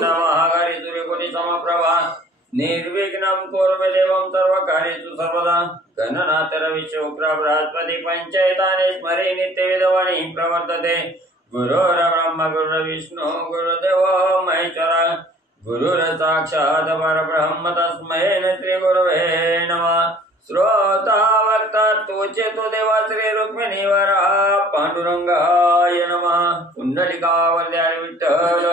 महागारी सूर्यकोटि समप्रभा निर्विघ्नं कुरु देवं सर्वकार्येषु सर्वदा गणनाथ रवि शुक्र बृहस्पति पंचैतानि स्मरे नित्यविदवाणी प्रवर्तते गुरुर्ब्रह्मा गुरुर्विष्णु गुरुदेवो महेश्वरा गुरुर साक्षात् परब्रह्म तस्मै श्री गुरवे नमः। श्रोता वक्ता तोचे तो देवा श्री रुक्मिणी वरा पांडुरंगाय नमः। कुंडलिकावल्यार विठ्ठल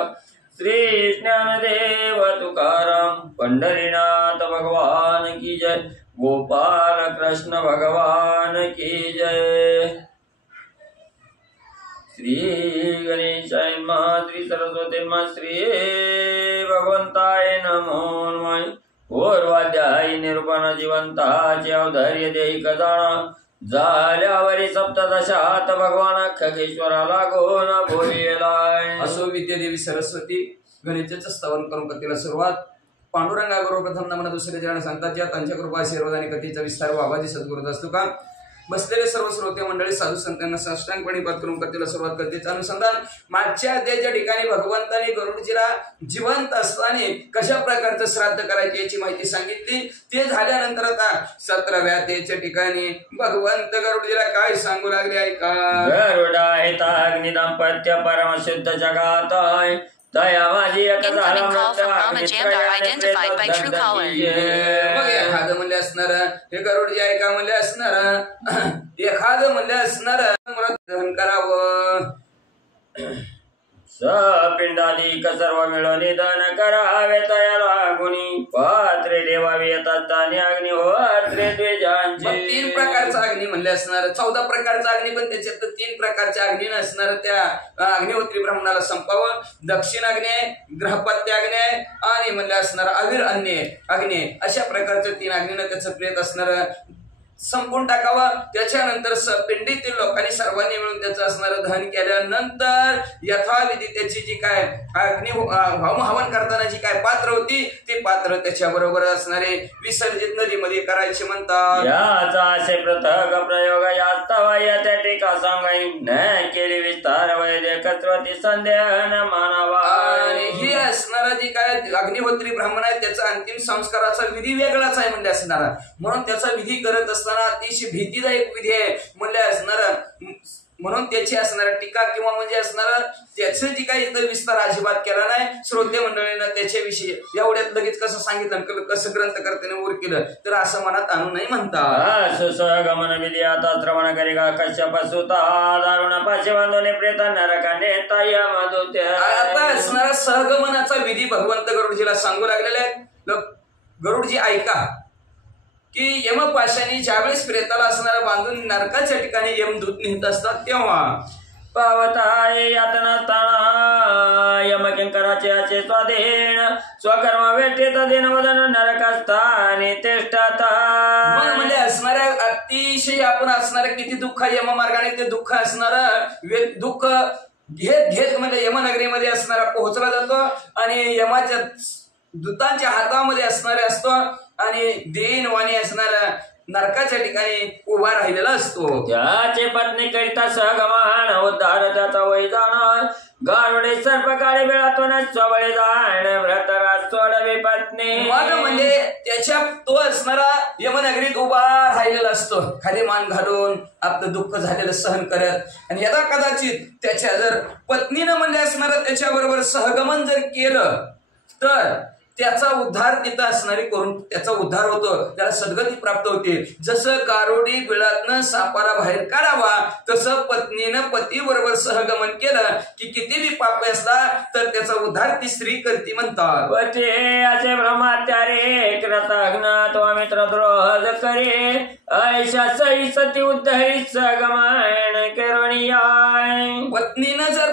श्री ज्ञानदेव तुकाराम पंढरीनाथ भगवान की जय। गोपाल कृष्ण भगवान की जय। श्री गणेशाय नमः। श्री सरस्वती नमः। श्री भगवंताय नमो नमः। पूर्वाध्यायी निरूपण जिवंताचे अवधर्य देही कजाणा झाल्यावरी सप्तदशात भगवान खगेश्वराला गोन बोलिलाय। असो विद्यादेवी सरस्वती गणेशाचं स्तवन करून कथेला सुरुवात। पांडुरंगा गुरु प्रथम नमन दुसरे जण सांगतात या त्यांच्या कृपा आशीर्वाद आणि कथेचा विस्तार बाबाजी सद्गुरुत असतो का। बसलेले सर्व श्रोते मंडळी साधू संतांना साष्टांगपणे पात करून कथेला सुरुवात करतेच अनुसंधान। मागच्या अध्यायाच्या ठिकाणी भगवंताने गरुडजीला जिवंत असताना कशा प्रकारचं श्राद्ध करायचे याची माहिती सांगितली। ते झाल्यानंतर आता 17व्या अध्यायाच्या ठिकाणी भगवंत गरुडजीला काय सांगू लागले ऐका। गरुडाय अग्नि दाम्पत्य परमशुद्ध जगाताय तया माझी एक झाला मग एखादं म्हणले असणार हे गरुडजी ऐका म्हणले असणार एखादं म्हणले असणार ग्रहण करावं। सपिंडादिक सर्व मिळून निधन करावे तया लागुनी पात्रे देवावी येतात आणि अग्निहोत्रे द्विजांचे। 3 प्रकारचा अग्नी म्हणले असणार 14 प्रकारचा अग्नी पण त्याच्यात 3 प्रकारच्या अग्नी असणार त्या अग्निहोत्री ब्राह्मणाला संपावं। दक्षिण अग्नी ग्रहपत्य अग्नी आणि म्हणले असणार अवीर अग्नी अशा प्रकारचे 3 अग्नीनं त्याचं प्रेत असणार संपून टाकावा। त्याच्यानंतर पिंडीतील लोकांनी सर्वांनी मिळून त्याचं असणारं दहन केल्यानंतर यथाविधी त्याची जी काय अग्नि हवन करताना जी काय पात्र होती ती पात्र त्याच्या बरोबर असणारे विसर्जित नदीमध्ये करायचे म्हणतात। याचा असे पृथक प्रयोग यास्तवा त्या टीका सांगाई न केली विस्तार वैद्य कसरती संध्यान मानावा। आणि ही असणारा जी काय अग्निहोत्री ब्राह्मण आहे त्याचा अंतिम संस्काराचा विधी वेगळाच आहे म्हणजे असणारा म्हणून त्याचा विधी करत अतिशय भीतीदायक विधी आहे म्हणले असणार म्हणून त्याची असणारा टीका किंवा म्हणजे असणार त्याचे जी काही इतर विस्तार अजिबात केला नाही। श्रोते मंडळीनं त्याच्याविषयी एवढ्यात लगेच कसं सांगितलं कसं ग्रंथकर्त्याने वर केलं तर असं मनात आणू नाही म्हणतात। सुसगमन विधी आता श्रवण करिका कश्यप सुता दारुण पाशे बांधून प्रेत नरकांडे तया मधुत्या। आता असणारा सहगमनाचा विधी भगवंत गरुडजीला सांगू लागलेला आहे। गरुडजी ऐका की यमपाशाने ज्यावेळेस प्रेताला असणारा बांधून नरकाच्या ठिकाणी यमदूत नेत असतात तेव्हा पावताय यातना ताना यमकिंकराचे असे स्वाधीन स्वकर्म वेठेत दिनवदन नरकस्थानी तिष्ठता। म्हणजे असणाऱ्या अतिशय आपण असणाऱ्या किती दुःख यम मार्गाने ते दुःख असणारं दुःख घेत म्हणजे यमनगरीमध्ये असणारा पोहोचला जातो आणि यमाच्या दूतांच्या हातामध्ये असणारे असतो आणि देन वाणी असणारा नरकाच्या ठिकाणी उभा राहिलेला असतो। त्याचे पत्नी करिता सहगमन उद्धार त्याचा वय जाणार गारुडे सर्प काळे वेळातून स्वबळे जाण व्रतराज सोडवे पत्नी। मग म्हणजे त्याच्या तो असणारा यमनगरीत उभा राहिलेला असतो खाली मान घालून आपलं दुःख झालेलं सहन करत आणि यदा कदाचित त्याच्या जर पत्नीनं म्हणजे असणारा त्याच्या बरोबर सहगमन जर केलं तर त्याचा उद्धार तिथं असणारी करून त्याचा उद्धार होतो त्याला सद्गती प्राप्त होते। जसं गारुडी बिळातनं सापाला बाहेर काढावा तसं पत्नीनं पती बरोबर सहगमन केलं की कितीही पाप असला तर त्याचा उद्धार ती स्त्री करती म्हणतात। पती असे ब्रह्मात्यारे कृतघ्न तो मित्र द्रोह करे ऐशा सई सती उद्धरी सहगमन करणीयाय। पत्नीनं जर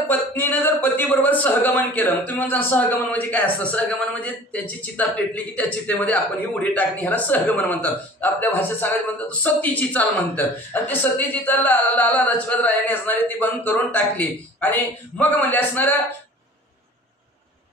पती बरोबर सहगमन केलं तुम्ही म्हणता सहगमन म्हणजे काय असतं। सहगमन म्हणजे त्याची चिता पेटली की त्या चितेमध्ये आपण ही उडी टाकणे ह्याला सहगमन म्हणतात। आपल्या भाषेत सांगायचं म्हणतात सतीची चाल म्हणतात आणि ते सतीची चाल लाला लजपत रायाने असणारी ती बंद करून टाकली आणि मग म्हणजे असणारा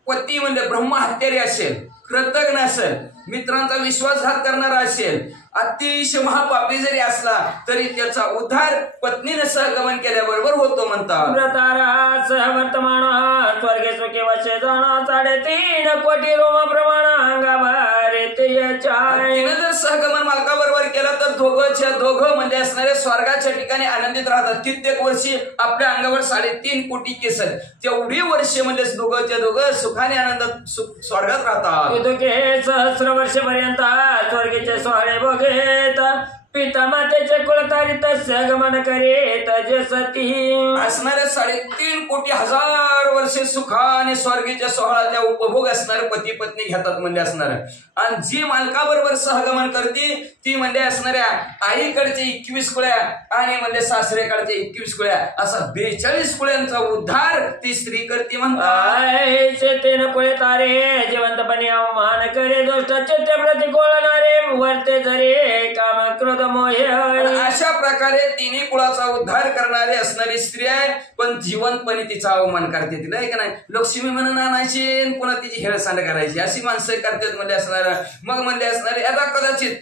पती म्हणजे ब्रह्महत्यारी असेल कृतज्ञ असेल मित्रांचा विश्वासघात करणारा असेल अतिशय महापापी जरी असला तरी त्याचा उद्धार पत्नीने सहगमन केल्याबरोबर होतो म्हणतात. व्रतारा सहवर्तमान स्वर्गे सुखे वशे जाणा 3.5 कोटी रोम प्रमाण अंगाभारे तिने जर सहगमन मालकाबरोबर केलं तर दोघं म्हणजे असणारे स्वर्गाच्या ठिकाणी आनंदित राहतात. कित्येक वर्षी आपल्या अंगावर 3.5 कोटी केस तेवढी वर्षे म्हणजे दोघं सुखाने आनंदात स्वर्गात राहतात. सहस्र वर्षपर्यंत स्वर्गीचे सोहळे बघेत पिता मातेचे कुळतारित सहगमन करीत जे सती असणारे 3.5 कोटी हजार वर्षे सुखाने स्वर्गीच्या सोहळ्याचा उपभोग असणारे पती पत्नी घेतात म्हणजे असणार. आणि जी मालकाबरोबर सहगमन करते ती म्हणजे असणाऱ्या आईकडचे 21 कुळ्या आणि म्हणजे सासरेकडचे 21 कुळ्या असा 42 कुळ्यांचा उद्धार ती स्त्री करते म्हणतात. शेतेन कुळे तारे जिवंतपणे अवमान करे दोष्ट चित्ते प्रतिकूलणारे वर्ते जरे काम क्रोध मोहे. अशा प्रकारे तिन्ही कुळाचा उद्धार करणारी असणारी स्त्री आहे पण जिवंतपणे तिचा अवमान करते. तिला आहे का नाही लक्ष्मी म्हणून आणायची पुन्हा तिची हेळसांड करायची अशी माणसं करतात म्हणजे असणार. मग म्हणजे असणारे आता कदाचित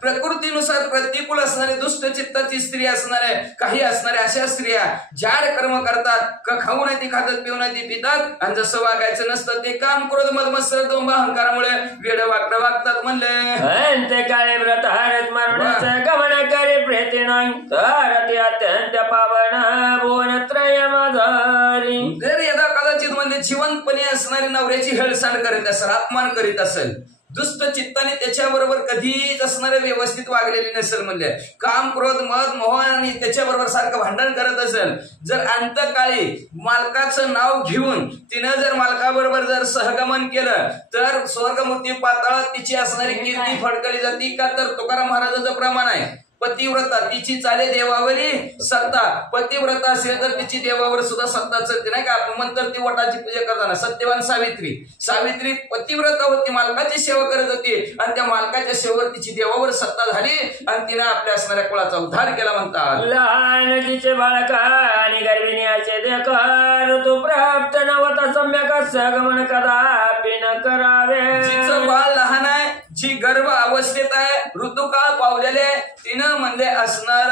प्रकृतीनुसार प्रतिकूल असणारे दुष्ट चित्ताची स्त्री असणार आहे. काही असणाऱ्या अशा स्त्रिया जाड कर्म करतात का खाऊ नाही ती खातात पिऊ नाही ती पितात आणि जसं वागायचं नसतं ते काम क्रोध मद मत्सर दोंब अहंकारामुळे वेड वाकडं वागतात म्हणले. ते काळे व्रत हरत मरणाचं गमन करे प्रेती नाही तर ते अत्यंत पावन भुवन त्रय माझारी. जर यदा कदाचित म्हणजे जिवंतपणे असणारी नवऱ्याची हेळसांड करीत असेल अपमान करीत असेल दुष्ट चित्ताने त्याच्याबरोबर कधीच असणारे व्यवस्थित वागलेली नसेल म्हणजे काम क्रोध मद मोह आणि त्याच्याबरोबर सारखं भांडण करत असेल जर अंतकाळी मालकाचं नाव घेऊन तिनं जर मालकाबरोबर जर सहगमन केलं तर स्वर्गमुक्ती पाताळात तिची असणारी कीर्ती फडकली जाते का तर तुकाराम महाराजाचं प्रमाण आहे. पतिव्रता तिची चाले देवावरी सत्ता. पतिव्रता असेल तर तिची देवावर सुद्धा सत्ता चालते नाही का. आपण म्हणतो ती वटाची पूजा करताना सत्यवान सावित्री पतिव्रता होती मालकाची सेवा करत होती आणि त्या मालकाच्या सेवेवर तिची देवावर सत्ता झाली आणि तिने आपल्या असणाऱ्या कुळाचा उद्धार केला म्हणतात. लहान तिचे बाळका आणि गर्भिणीचे देकर तू प्राप्त नवता सम्यक सहगमन कदापि न करावे. जिचं बाळ लहान आहे जी गर्भ अवस्थेत आहे ऋतुकाळ पावलेले तिनं म्हणजे असणार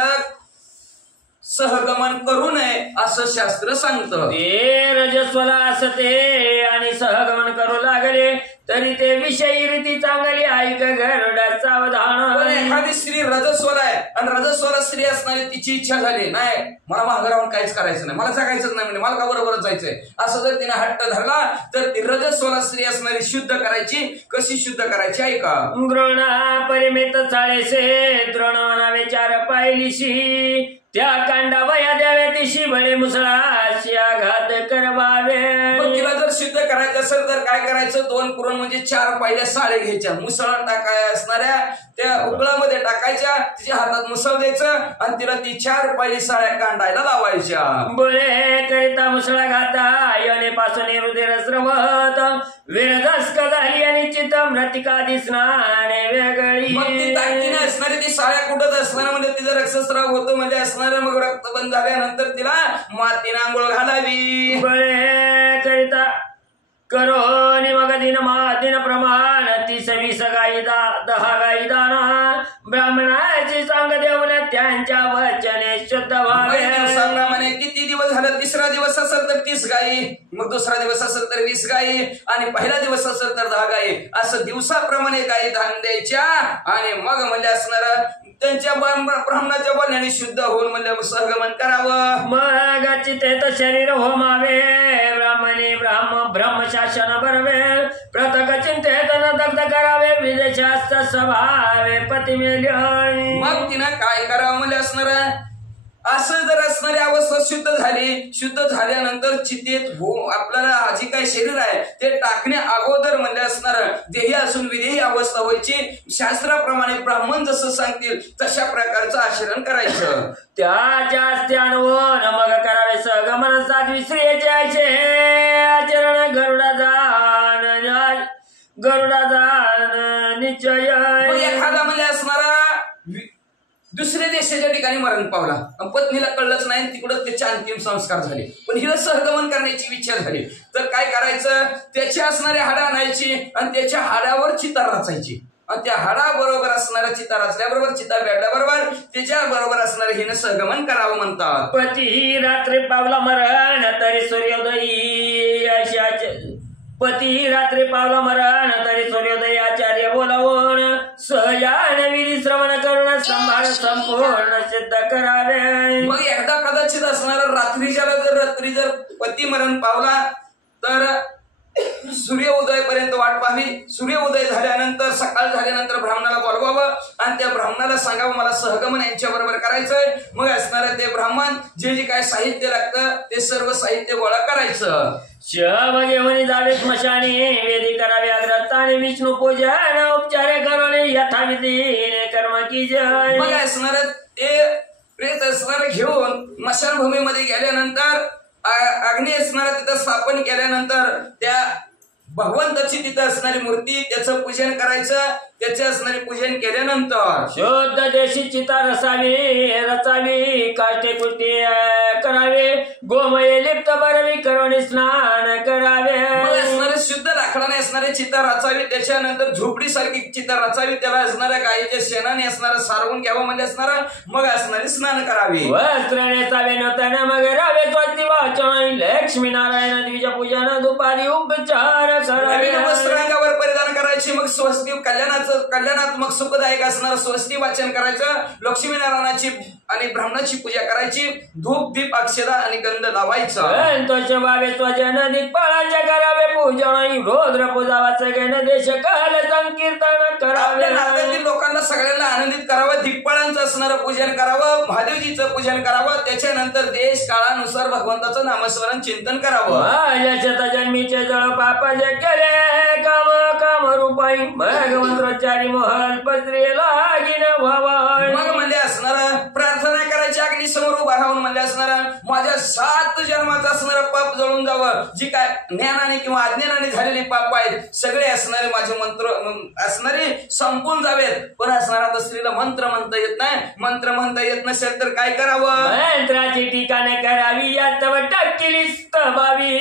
सहगमन करू नये असं शास्त्र सांगतं. ते रजस्वला असते आणि सहगमन करू लागले तरी ते विषयी रीती चांगली ऐक गरुडा सावधान. पण एखादी स्त्री रजस्वला आहे आणि रजस्वला स्त्री असणारी तिची इच्छा झाली नाही मला मागं राहून काहीच करायचं नाही मला जगायचंच नाही म्हणजे मला का बरोबरच जायचंय असं जर तिने हट्ट धरला तर ती रजस्वला स्त्री असणारी शुद्ध करायची. कशी शुद्ध करायची ऐका. द्रोणा परिमित चाळीसे द्रोणाना विचार पाहिलीशी त्या कांडा वया द्यावे तिशी बळे मुसळाशी आघात करवावे. तिला जर सिद्ध करायचं असेल तर काय करायचं 2 पुरण म्हणजे 4 पहिल्या साळे घ्यायच्या मुसळ टाकाय असणाऱ्या त्या उकळामध्ये टाकायच्या तिच्या हातात मुसळ द्यायचं आणि तिला ती 4 पहिली साळ्या कांडायला लावायच्या. बळे करिता मुसळा घाता योने पासून हृदय स्रवत वेळ दस्क झाली आणि चित्त मृतिका दिसणारे वेगळी. मग ती ताकदीने असणारी ती साळ्या कुठत असताना म्हणजे तिचं रक्तस्राव होतो म्हणजे असणाऱ्या मग रक्त बंद झाल्यानंतर तिला मातीने आंघोळ घालावी. बळे करिता करो मग दिन प्रमाण 30-20 गाई 10 गाई दाना ब्राह्मणाची सांग देऊन त्यांच्या वचने शुद्ध व्हावे. दिवसाप्रमाणे किती दिवस झालं 3रा दिवस असेल तर 30 गाई मग 2रा दिवस असेल तर 20 गाई आणि पहिला दिवस असेल तर 10 गाई असं दिवसाप्रमाणे गाई दान द्यायच्या आणि मग म्हणजे असणार त्यांच्या ब्राह्मणाच्या बोलण्याने शुद्ध होऊन म्हणजे सहगमन करावं. मग चितेत शरीर होमावे ब्राह्मणी ब्रह्मशासन बरवे प्रतक चिंतेत न दग्ध करावे विजयशास्त्र स्वभावे पती मेल्य. मग तिनं काय करावं म्हणजे असणार असं जर असणारी अवस्था शुद्ध झाल्यानंतर चितेत आपल्याला जे काही शरीर आहे ते टाकण्या अगोदर म्हणजे असणार देही असून विदेही अवस्था व्हायची. शास्त्राप्रमाणे ब्राह्मण जसं सांगतील तशा प्रकारचं आचरण करायचं. त्याच्या अस्त्यानवर मग करावे सहगमन 7 स्त्रियेचे आचरण गरुडा जाण निश्चय. एखादा म्हणजे असणारा दुसऱ्या देशाच्या ठिकाणी मरण पावला पत्नीला कळलंच नाही तिकडं त्याचे अंतिम संस्कार झाले पण हिला सहगमन करण्याची इच्छा झाली तर काय करायचं त्याची असणारी हाडं आणायची आणि त्याच्या हाडावर चितार रचायची आणि त्या हाडाबरोबर असणाऱ्या चिता रचल्याबरोबर चिता बेडल्याबरोबर त्याच्या बरोबर असणारे हिनं सहगमन करावं म्हणतात. पती रात्री पावला मरण तरी सूर्योदयी पती रात्री पावला मरण तरी सूर्योदय आचार्य बोलावून सहजान विधी श्रवण करून संभाळ संपूर्ण सिद्ध करावे. मग एकदा कदाचित असणार रात्री जर पती मरण पावला तर सूर्य उदयपर्यंत वाट पाहावी. सूर्य उदय झाल्यानंतर सकाळ झाल्यानंतर ब्राह्मणाला बोलवावं आणि त्या ब्राह्मणाला सांगावं मला सहगमन यांच्या बरोबर करायचंय. मग असणारं ते ब्राह्मण जे जे काय साहित्य लागतं ते सर्व साहित्य गोळा करायचं. शव घेऊन जावे स्मशानी वेदी करावे अग्रस्थानी विष्णू पूजन उपचार करून यथाविधीने कर्म की जय. मग असणार ते प्रेत असणार घेऊन स्मशानभूमीमध्ये गेल्यानंतर अग्नी असणारा तिथं स्थापन केल्यानंतर त्या भगवंताची तिथं असणारी मूर्ती त्याचं पूजन करायचं. त्याचे असणारे पूजन केल्यानंतर शुद्ध देशी चिता रचावी काष्टे कुष्टे करावे गोमय लिप्त बरवी करून स्नान करावे. असणारे शुद्ध लाकडाने असणारे चिता रचावी. त्याच्यानंतर झोपडीसारखी चिता रचावी. त्याला असणाऱ्या गायीच्या शेणाने असणारं सारवून घ्यावं म्हणजे असणारं मग असणारे स्नान करावे. वस्त्र नेसावे नव्हताना मग रावे स्वस्ती वाचन लक्ष्मी नारायण देवीच्या पूजन दुपारी उपचार करावे. वस्त्र अंगावर परिधान करायची. मग स्वस्ती कल्याणात्मक सुखदायक असणारं स्वस्ती वाचन करायचं. लक्ष्मीनारायणाची आणि ब्राह्मणाची पूजा करायची. धूप दीप अक्षदा आणि गंध लावायचा. दिग्फळांच्या करावे पूजन रुद्र पूजावा सगळ्यांना देश काल संकीर्तन करावे. लोकांना सगळ्यांना आनंदित करावं. दिग्फळांचं असणारं पूजन करावं. महादेवजीचं पूजन करावं. त्याच्यानंतर देश काळानुसार भगवंताचं नामस्मरण चिंतन करावं. जन्मीचे जळ पाप जे केले काम रूपाई भगवंतोच्चारी मोहन पत्रे लागीन व्हावा. मग म्हणजे असणार प्रार्थना करायची. अग्नी समोर उभा राहून म्हणजे असणार माझ्या 7 जन्माचं असणारं पाप जळून जावं. जी काय ज्ञानाने किंवा अज्ञानाने झालेली पाप आहेत सगळे असणारे माझे मंत्र असणारे संपून जावेत. पण असणार आता स्त्रीला मंत्र म्हणता येत नाही. मंत्र म्हणता येत नसेल तर काय करावं. मंत्राची टीका न करावी यात टक्केली स्तभावी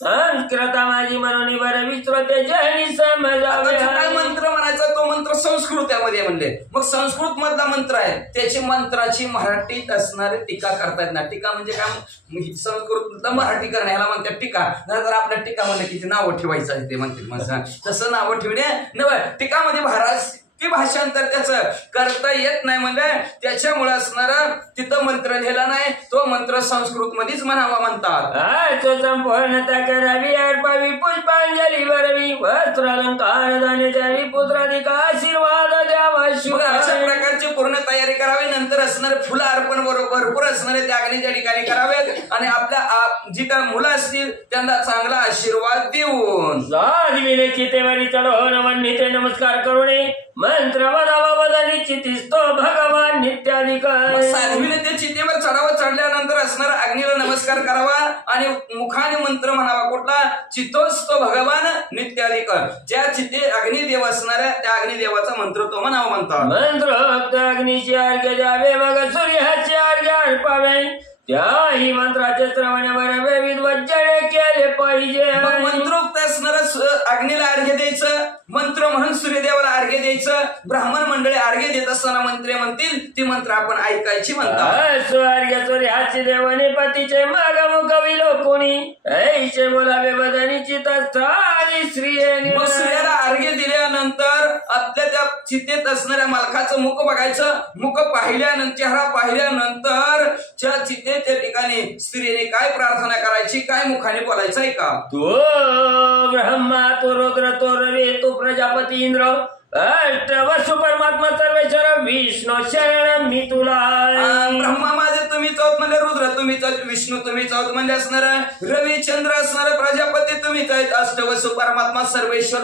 संस्कृता माझी म्हणून बरं विश्वते जनी समजावे. काय मंत्र म्हणायचा तो मंत्र संस्कृतामध्ये म्हणले. मग संस्कृत मधला मंत्र आहे त्याची मंत्राची मराठीत असणारी टीका करतायत ना. टीका म्हणजे काय संस्कृत मराठी करणं ह्याला म्हणतात टीका. जर आपल्या टीका म्हणलं की नावं ठेवायचं आहे ते म्हणते. तसं नावं ठेवणे नव्हे. टीकामध्ये महाराज की भाषांतर त्याचं करता येत नाही म्हणजे त्याच्यामुळे असणारा तिथं मंत्र लिहिला नाही. तो मंत्र संस्कृत मध्येच म्हणावा म्हणतात. संपूर्णता करावी अर्पावी पुष्पांजली भरवी वस्त्र अलंकार दाने द्यावी पुत्राधिक आशीर्वाद द्यावा. अशा प्रकारची पूर्ण तयारी करावी. नंतर असणारे फुलं अर्पण भरपूर असणारे त्या अग्नीच्या ठिकाणी करावेत आणि आपल्या जी काय मुलं असतील त्यांना चांगला आशीर्वाद देऊन साधविले चितेवरी चढवून वन्नीते नमस्कार करुणे मंत्र वदावा वदनी चितिस्तो भगवान नित्याधिक. साधवीने ते चितेवर चढल्यानंतर असणारा अग्नीला नमस्कार करावा आणि मुखाने मंत्र म्हणावा. कुठला चितोस्तो भगवान नित्याधिक. ज्या चिते अग्निदेव असणाऱ्या त्या अग्निदेवाचा मंत्र तो म्हणावा म्हणतात. मंत्रोक्त अग्नीचे अर्घ्य द्यावे मग सूर्याचे अर्घ्य अर्पावे. त्याही मंत्राचे श्रवणावर विद्वज्जन केले पाहिजे. मंत्रोक्त असणारा अग्नीला अर्घ्य द्यायचं. मंत्र म्हणून सूर्यदेवाला अर्घ्य द्यायचं. ब्राह्मण मंडळी अर्घ्य देत असताना मंत्रे म्हणतील ती मंत्र आपण ऐकायची म्हणतात. स्वर्ग सूर्याचे देवने पतीचे मग मुखवी लोकुणी ऐसे बोलावे बदनी चितस्थानी स्त्रियेने. मग सूर्याला अर्घ्य दिल्यानंतर आपल्या त्या चितेत असणाऱ्या मालकाचं मुख बघायचं. मुख पाहिल्यानंतर चेहरा पाहिल्यानंतर त्या चितेच्या ठिकाणी स्त्रीने काय प्रार्थना करायची काय मुखाने बोलायचं आहे का. तो ब्रह्मा तो रुद्र तो रवी तो प्रजापती इंद्र अष्ट वसु परमात्मा सर्वेश्वर विष्णू शरण मी तुला. ब्रह्मा माझे तुम्हीच आहोत म्हणजे रुद्र तुम्हीच आहोत. विष्णू तुम्हीच आहोत म्हणजे असणार रवी चंद्र असणार प्रजापती तुम्हीच आहेत. अष्ट वसु परमात्मा सर्वेश्वर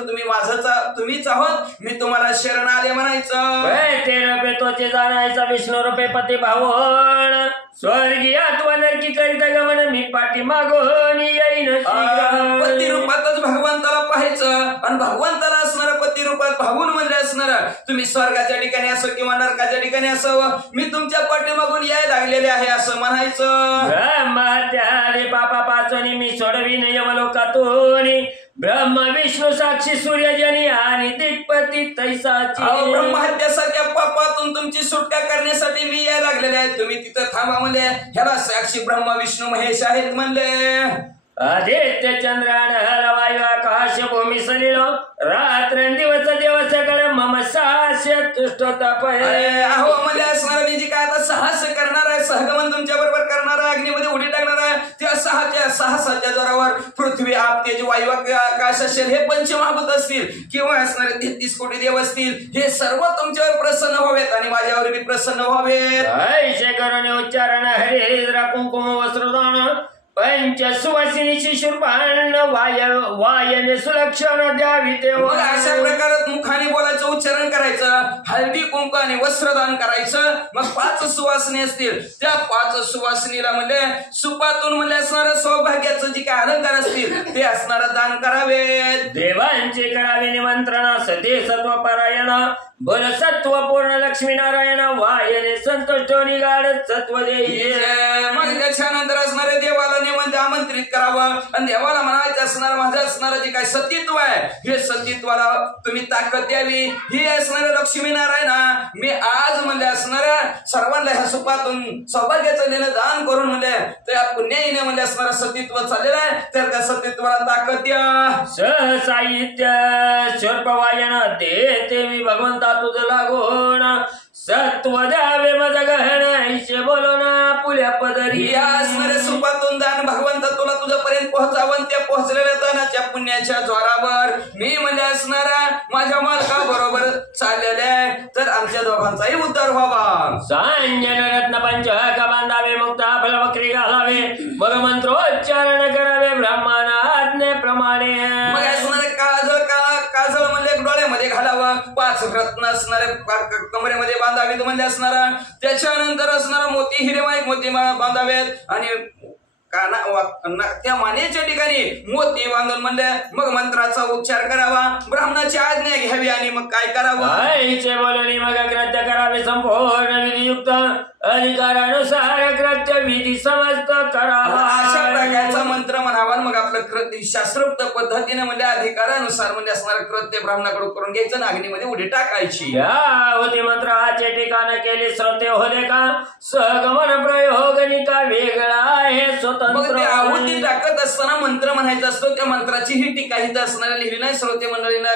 तुम्हीच आहोत. मी तुम्हाला शरण आले म्हणायचं. ते रपे तोचे जाणायचा विष्णू रूपे पती भावण स्वर्गीय नक्की करीत गमन मी पाठी मागून येईन. पती रूपातच भगवंताला पाहायचं आणि भगवंताला असणारं पती रूपात भावून म्हणले असणार तुम्ही स्वर्गाच्या ठिकाणी असो किंवा नरकाच्या ठिकाणी असावं मी तुमच्या पाठीमागून यायला लागलेले आहे असं म्हणायचं. ब्रह्मत्यादि पापापासून मी सोडविन यमलोकातून ब्रह्म विष्णू साक्षी सूर्यजनी आणि दिग्पती तैसाची. ब्रह्महत्यासारख्या पापातून तुमची सुटका करण्यासाठी मी यायला लागलेले आहे. तुम्ही तिथं थांबा म्हणले. ह्याला साक्षी ब्रह्मा विष्णू महेश आहेत म्हणले. आदित्य चंद्रान हर वायू आकाश भूमी सलिल रात्रंदिवस दिवस सकळ मम सास्य तुष्ट तपय. अहो म्हणले असणार मी जी काय आता साहस करणार आहे सहगमन तुमच्या बरोबर करणार आहे अग्नीमध्ये उडी टाकणार आहे त्या साहसाच्या जोरावर पृथ्वी आप तेज वायू आकाश असेल हे पंचमहाभूत असतील किंवा असणारे 33 कोटी देव असतील हे सर्व तुमच्यावर प्रसन्न व्हावेत आणि माझ्यावर बी प्रसन्न व्हावेत. ऐशे करून उच्चारण हरिद्रा कुंकुम वस्त्रदान पंच सुवासिनी शिशुर्भान वायने सुलक्षण द्यावी तेव्हा. अशा प्रकारात मुखाने बोलायचं उच्चारण करायचं हळदी कुंकू आणि वस्त्रदान करायचं. मग 5 सुवासिनी असतील त्या 5 सुवासिनीला म्हणजे सुपातून म्हणजे असणारं सौभाग्याचं जे काय अलंकार असतील ते असणारं दान करावेत. देवांचे करावे निमंत्रण सते सत्व परायण बोल सत्व पूर्ण लक्ष्मीनारायण वायने संतुष्ट निगाड सत्व देई. मग त्याच्यानंतर असणारे देवाला आमंत्रित करावं आणि देवाला म्हणायचं असणार माझं असणार जे काय सतीत्व आहे हे सतीत्वाला तुम्ही ताकद द्यावी. ही असणारे लक्ष्मीनारायण मी आज म्हणले असणाऱ्या सर्वांना ह्या सुपातून सौभाग्याचं देणं दान करून म्हणले त्या पुण्याईने म्हणले असणारं सतीत्व चाललेलं आहे तर त्या सतीत्वाला ताकद द्या. साहित्य शोर्पवायन देते मी भगवंता तुझं लागून सत्व द्यावे मज गहन ऐशे बोलून पुल्या पदरी. असणारे सुपातून दान भगवंत तुला तुझ्यापर्यंत पोहोचावं त्या पोहोचलेल्या दानाच्या पुण्याच्या जोरावर मी म्हणजे असणारा माझ्या मालका बरोबर चाललेले आहे तर आमच्या दोघांचाही उद्धार व्हावा. सांजन रत्न पंचहक बांधावे मुक्त फल बकरी घालावे मग मंत्रोच्चारण करावे ब्रह्माना आज्ञेप्रमाणे. मग असणारे काजळ म्हणजे डोळ्यामध्ये घालावं 5 रत्न असणारे कमरेमध्ये बांधावेत म्हणजे असणारा त्याच्यानंतर असणारा मोती हिरेमाईक मोती बांधावेत आणि त्या मानेच्या ठिकाणी मोती बांधून म्हणले मग मंत्राचा उच्चार करावा ब्राह्मणाची आज्ञा घ्यावी आणि मग काय करावं आईचे बोलणी मग ग्रंथ करावे संपूर्ण विधियुक्त अधिकारानुसार ग्रंथ विधी समस्त करावा. अशा प्रकारचा मंत्र म्हणावा मग आपलं शास्त्रोक्त पद्धतीने म्हणजे अधिकारानुसार म्हणजे असणारं कृत्य ब्राह्मणाकडून करून घ्यायचं अग्नीमध्ये उडी टाकायची. या होती मंत्राचे ठिकाण केले श्रोते होते का सहगमन प्रयोग निका वेगळा आहे स्वतंत्र. आहुती टाकत असताना मंत्र म्हणायचा असतो त्या मंत्राची ही टीका इथं असणाऱ्या लिहिली नाही. श्रोते मंडळीला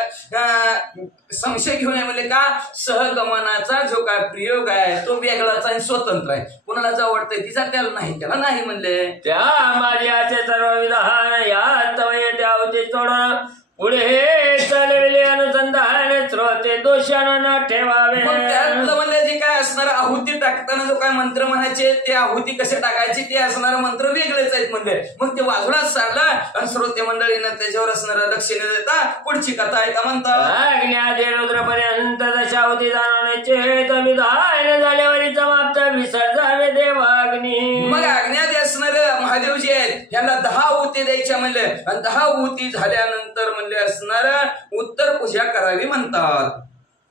संशय घेऊन म्हणजे का सहगमनाचा जो काय प्रयोग आहे तो वेगळाच आणि स्वतंत्र आहे. कुणाला जो आवडतंय तिचा त्याला नाही म्हणले. त्या माझ्याचे सर्व विधान यात त्यावती सोडून पुढे चालविले अनुसंधान श्रोते दोषानं न ठेवावे. त्यातलं म्हणजे जे काय असणार आहुती टाकताना जो काय मंत्र म्हणायचे ते आहुती कसे टाकायची ते असणारे मंत्र वेगळेच आहेत म्हणजे मग ते वाजवण्यात सारलं आणि श्रोते मंडळीनं त्याच्यावर असणारं लक्ष न देता पुढची कथा आहे का म्हणतात अग्न्यादे रुद्रपर्यंत दशावती जाणवण्याचे विधान झाल्यावर समाप्त विसर्जावे देवाग्नी. मग अग्न्यादे असणार महादेव जे आहेत यांना 10 आहुती द्यायच्या म्हणले आणि 10 आहुती झाल्यानंतर म्हणले असणार उत्तर पूजा करावी म्हणतात.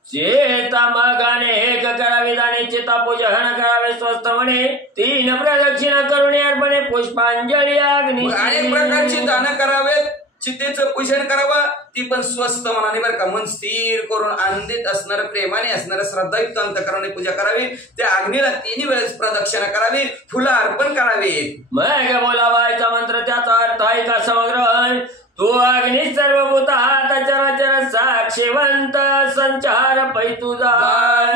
चेता मगाने एक करावी दाने चिता पूजन करावे स्वस्त म्हणे 3 प्रदक्षिणा करून अर्पणे पुष्पांजली अग्नी. अनेक प्रकारची दानं करावेत चितेचं पूजन करावं ती पण स्वस्त मनाने बरं का मन स्थिर करून आनंदित असणार प्रेमाने असणार श्रद्धायुक्त अंतकरणाने पूजा करावी. त्या अग्नीला 3 वेळेस प्रदक्षिणा करावी फुलं अर्पण करावी. मग बोलावायचा मंत्र त्याचा अर्थ आहे का समग्र तू अग्नी सर्वभूत हात चराचर साक्षीवंत संचार पै तुझा.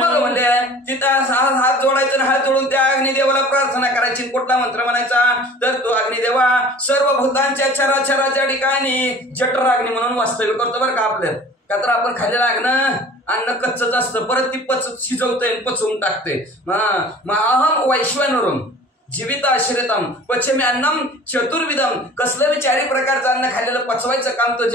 मग म्हणजे तिथं हात जोडायचं हात जोडून त्या अग्निदेवाला प्रार्थना करायची. कुठला मंत्र म्हणायचा तर तू अग्निदेवा सर्व भूतांच्या चराचराच्या ठिकाणी जठर अग्नी म्हणून वास्तव्य करतो बरं का आपल्या का तर आपण खाल्लेलं अन्न कच्चच असतं परत ती शिजवतंय पचवून टाकते. अहम वैश्वानरुम जीवित आश्रितम पश्चिमी अन्नम चतुर्विधम कसलं बी 4 प्रकारचं अन्न खाल्लेलं पचवायचं काम तो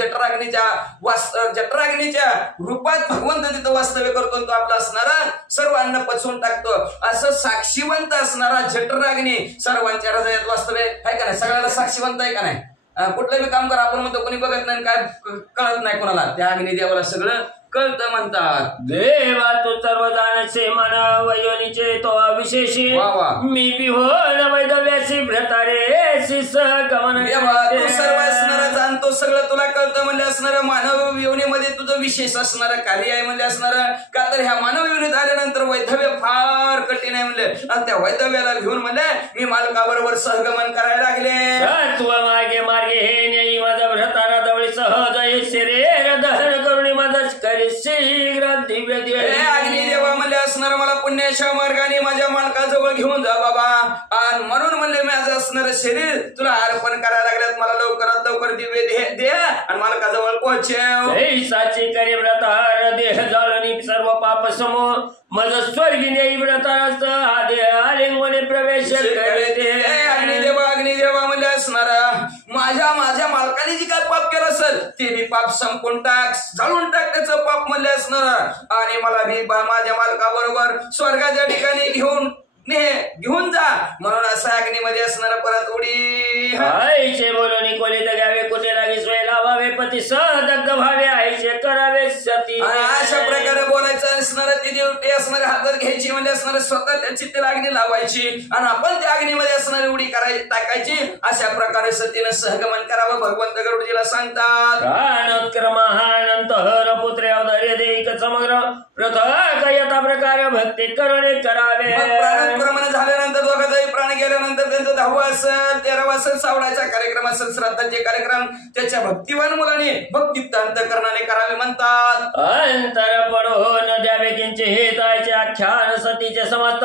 जठराग्नीच्या रूपात भगवंत तिथं वास्तव्य करतो. तो आपला असणारा सर्व अन्न पचवून टाकतो. असं साक्षीवंत असणारा जठराग्नी सर्वांच्या हृदयात वास्तव्य आहे का नाही. सगळ्याला साक्षीवंत आहे का नाही. कुठलं बी काम करा आपण म्हणतो कोणी बघत नाही काय कळत नाही कोणाला, त्या अग्निदेवाला सगळं कळतं म्हणतात. देवा तू सर्व जाणसे मानव योनीचे तो विशेषी वा वा. मी बिहोन वैदव्यासी भ्रतारे गमन देवा तू सर्व असणारा जाणतो, सगळं तुला कळतं म्हणले असणार. मानव योनीमध्ये तुझं विशेष असणारं कार्य आहे म्हणले असणार. का तर ह्या मानव योनीत आल्यानंतर वैधव्य फार कठीण आहे म्हणले, आणि त्या वैधव्याला घेऊन म्हणले मी मालकाबरोबर सहगमन करायला लागले. तू मार्गे मार्गे हे नेई माझा भ्रतारा जवळ सहज हे शरीर दहन करून मदत करी शीघ्र दिव्य अग्निदेवा म्हणले असणार मला पुण्याच्या मार्गाने माझ्या मालकाजवळ घेऊन जा बाबा, आणि म्हणून म्हणले माझं असणार शरीर तुला अर्पण करायला लागल्यात. मला लवकरात लवकर दिव्य दे आणि मालकाजवळ पोहोचेव. साची करी व्रतार देह जाळणी सर्व पाप समो मज स्वर्गी नेई व्रतारास हा देह आलिंगने प्रवेश करते. अग्निदेवा म्हणले असणार माझ्या मालकाने जी काय पाप केलं असेल ते मी पाप संपून टाक, जाळून टाक त्याचं पाप म्हणले असणार, आणि मला मी माझ्या मालकाबरोबर स्वर्गाच्या ठिकाणी घेऊन जा. म्हणून असं अग्नीमध्ये असणार परत उडी आईचे बोलून कोलित घ्यावे कुठे लागी सोय लावावे पती सदग्ध व्हावे आईचे करावे सती. अशा प्रकारे बोलायचं असणार. ती दिवटी असणारे हातात घ्यायची म्हणजे असणार स्वतः त्या चित्तेला अग्नी लावायची आणि आपण त्या अग्नीमध्ये असणारी उडी करायची टाकायची. अशा प्रकारे सतीनं सहगमन करावं भगवंत गरुडजीला सांगतात. प्राणोत्क्रमहानंतर पुत्रे अवधार्य देईक समग्र प्रथक यथा प्रकार भक्ती करणे करावे. प्राणोत्क्रमण झाल्यानंतर दोघांचाही प्राण गेल्यानंतर त्यांचं 10वा असेल 13वा असेल सावडाचा कार्यक्रम असेल श्राद्धाचे कार्यक्रम त्याच्या भक्तिवान मुलाने भक्तियुक्त अंतःकरणाने करावे म्हणतात. अंतर पडो न द्यावे किंचे हेताचे आख्यान सतीचे समस्त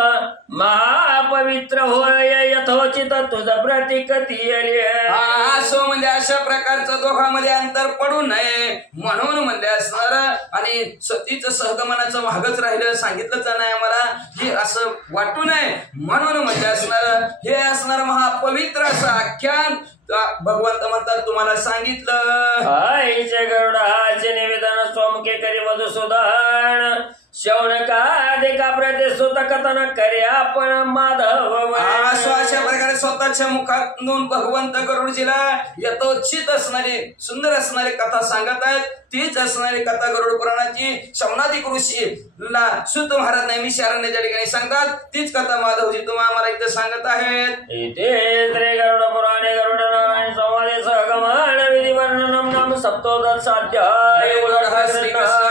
महापवित्र होय यथोचित तुझं प्रतीक असो म्हणजे अशा प्रकारचं दोघांमध्ये अंतर पडू नये म्हणून म्हणले असणार. आणि सतीचं सहगमनाचं भागच राहिलं सांगितलंच नाही आम्हाला, हे असं वाटू नये म्हणून म्हणजे असणार. हे असणार महापवित्र असं आख्यान भगवंत म्हणतात तुम्हाला सांगितलं. आईचे गरुडाचे निवेदन सोमके करी मधुसूदन शौनका प्रतिसुत कथन करे आपण माधव. अशा प्रकारे स्वतःच्या मुखातून भगवंत गरुडजीला यथोचित असणारी सुंदर असणारी कथा सांगत आहेत. तीच असणारी कथा गरुड पुराणाची शौनादिक ऋषीला सुत महाराज नेहमी शारण्याच्या ठिकाणी सांगतात. तीच कथा माधवजी तुम्हाला आम्हाला इथे सांगत आहेत. इथे गरुड पुराणे गरुड नारायण संवादे सहगमन विधी वर्णनम नाम सप्तोदश अध्याय. श्रीकृष्ण